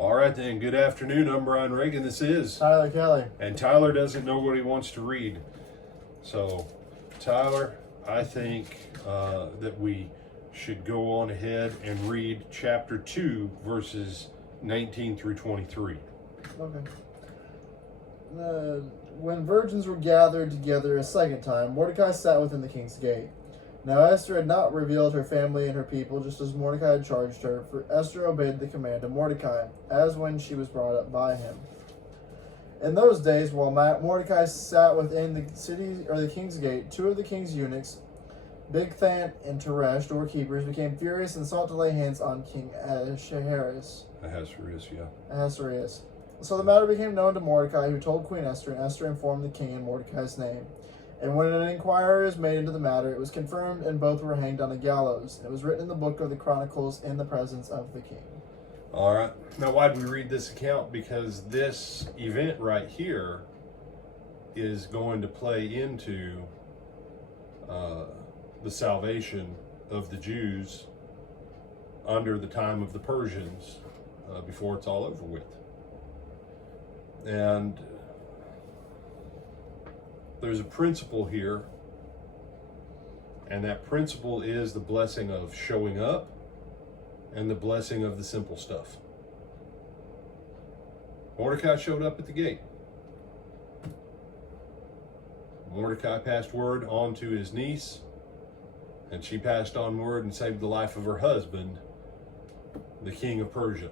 All right then, good afternoon. I'm Brian Reagan. This is Tyler Kelly. And Tyler doesn't know what he wants to read. So, Tyler, I think that we should go on ahead and read chapter 2, verses 19 through 23. Okay. When virgins were gathered together a second time, Mordecai sat within the king's gate. Now Esther had not revealed her family and her people, just as Mordecai had charged her, for Esther obeyed the command of Mordecai, as when she was brought up by him. In those days, while Mordecai sat within the city or the king's gate, two of the king's eunuchs, Bigthan and Teresh, doorkeepers, became furious and sought to lay hands on King Ahasuerus. Ahasuerus. So the matter became known to Mordecai, who told Queen Esther, and Esther informed the king in Mordecai's name. And when an inquiry was made into the matter, it was confirmed, and both were hanged on a gallows. And it was written in the book of the Chronicles in the presence of the king. All right. Now, why did we read this account? Because this event right here is going to play into the salvation of the Jews under the time of the Persians before it's all over with. And there's a principle here, and that principle is the blessing of showing up and the blessing of the simple stuff. Mordecai showed up at the gate. Mordecai passed word on to his niece, and she passed on word and saved the life of her husband, the king of Persia.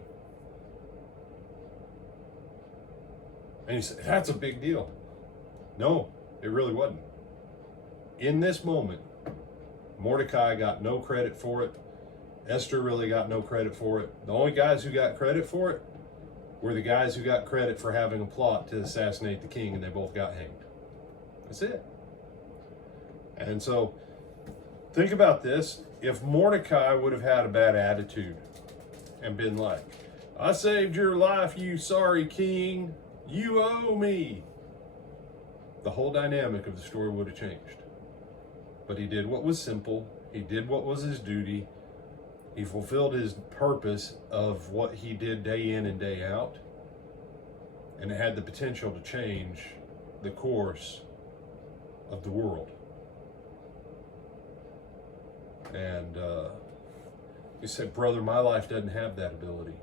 And he said, that's a big deal. No, it really wasn't. In this moment, Mordecai got no credit for it. Esther really got no credit for it. The only guys who got credit for it were the guys who got credit for having a plot to assassinate the king, and they both got hanged. That's it. And so, think about this. If Mordecai would have had a bad attitude and been like, I saved your life, you sorry king. You owe me. The whole dynamic of the story would have changed. But he did what was simple. He did what was his duty. He fulfilled his purpose of what he did day in and day out. And it had the potential to change the course of the world. And he said, brother, my life doesn't have that ability.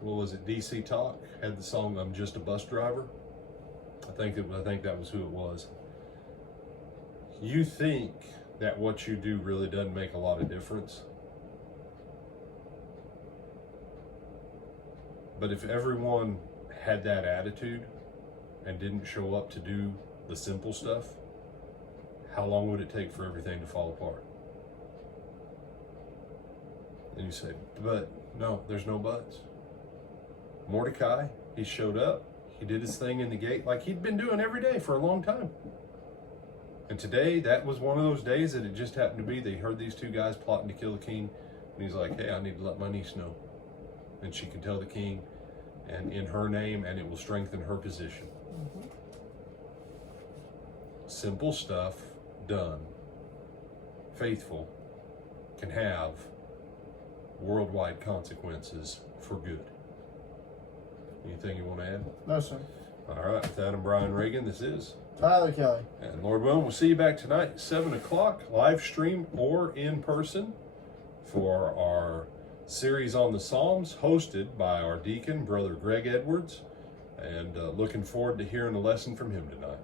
What was it? DC Talk had the song "I'm Just a Bus Driver." I think that was who it was. You think that what you do really doesn't make a lot of difference, but if everyone had that attitude and didn't show up to do the simple stuff, how long would it take for everything to fall apart? And you say, but no, there's no buts. Mordecai, he showed up, he did his thing in the gate like he'd been doing every day for a long time. And today, that was one of those days that it just happened to be. They heard these two guys plotting to kill the king, and he's like, hey, I need to let my niece know. And she can tell the king, and in her name, and it will strengthen her position. Mm-hmm. Simple stuff done, faithful, can have worldwide consequences for good. Anything you want to add? No, sir. All right, with that, I'm Brian Reagan. This is Tyler Kelly. And Lord willing, we'll see you back tonight, 7 o'clock, live stream or in person, for our series on the Psalms, hosted by our deacon, Brother Greg Edwards. And looking forward to hearing a lesson from him tonight.